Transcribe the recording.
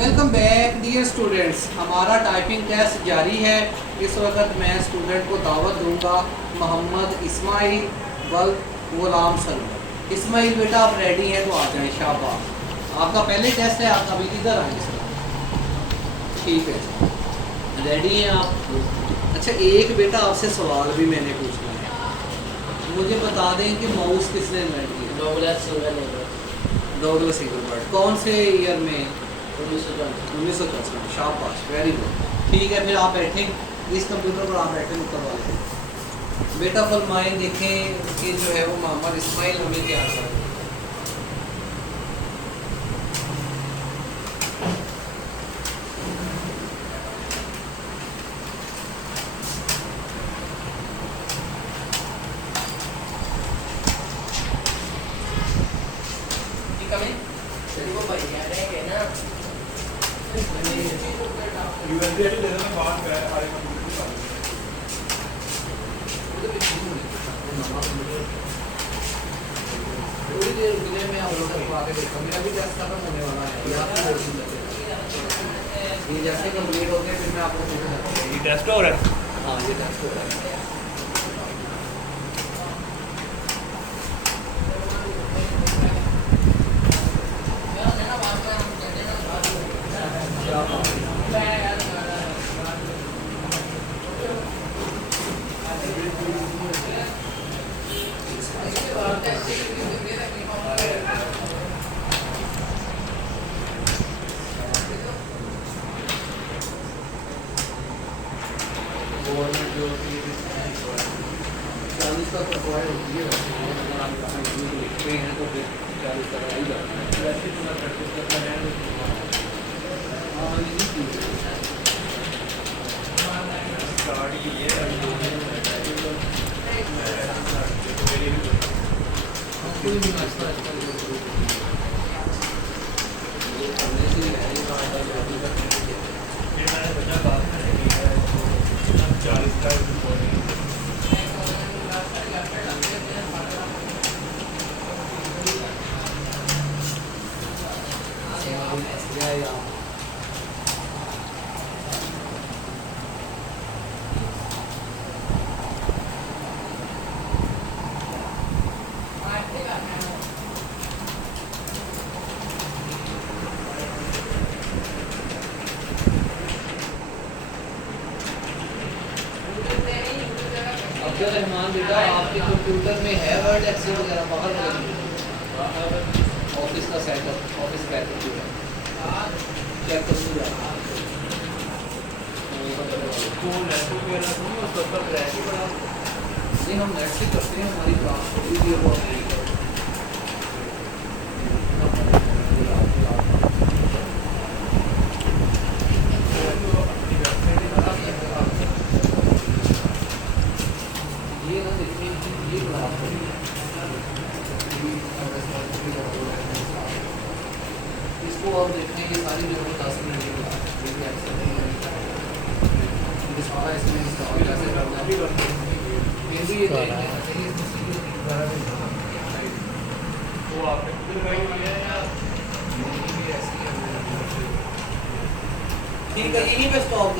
Welcome back dear students. हमारा typing test जारी है। इस वक्त मैं स्टूडेंट को दावत दूंगा मोहम्मद इस्माइल वल गुलाम सलमान। इस्माइल बेटा आप रेडी हैं तो आ जाएं। शाबाश, आपका पहले टेस्ट है, आप अभी इधर आएंगे सर। ठीक है, रेडी हैं आप? अच्छा, एक बेटा आपसे सवाल भी मैंने पूछना है। मुझे बता दें कि माउस किसने इन्वेंट किया? डॉगलस सिंगलबर्ड। कौन से ईयर में? 1964। शाबाश, वेरी गुड। ठीक है, फिर आप बैठें इस कंप्यूटर पर, आप बैठें ऊपर वाले बेटा। फरमाएं, देखें कि जो है वो मोहम्मद इस्माइल हमें क्या आता है। थोड़ी देर रुकने में आप लोग को आगे देखो, मेरा भी टेस्ट खत्म होने वाला है। ये जैसे कंप्लीट हो गए फिर मैं आपको पूछूंगा। ये टेस्ट हो रहा है? हाँ, ये टेस्ट हो रहा है। गवर्नमेंट जो 40 तक प्रोवाइड होती है, अगर आप लिखते हैं तो फिर 40 तक आ ही जाता है। वैसे तो मैं प्रैक्टिस करता है। हाँ, इजी चीज़ है। स्टार्ट की है कोई भी नाश्ता आजकल ये करने से ही है। ये मैंने बचा बात करने की है 40 का रहमान बेटा, आपके कंप्यूटर में है वर्ड एक्सेल वगैरह? बाहर ऑफिस का सेटअप, ऑफिस बैकअप जो है चेक करूँगा। नहीं, हम नेट से करते हैं, हमारी क्लास थोड़ी देर बहुत है। ये ना देखिए, ये क्लास इसको और देखते हैं। ये सारी जो 10 मिनट की क्लास सारा इसमें इंस्टॉल कैसे करना है फिर भी ये वो आपने खुद लगाई हुई है या? ठीक है, यहीं पे स्टॉप कर।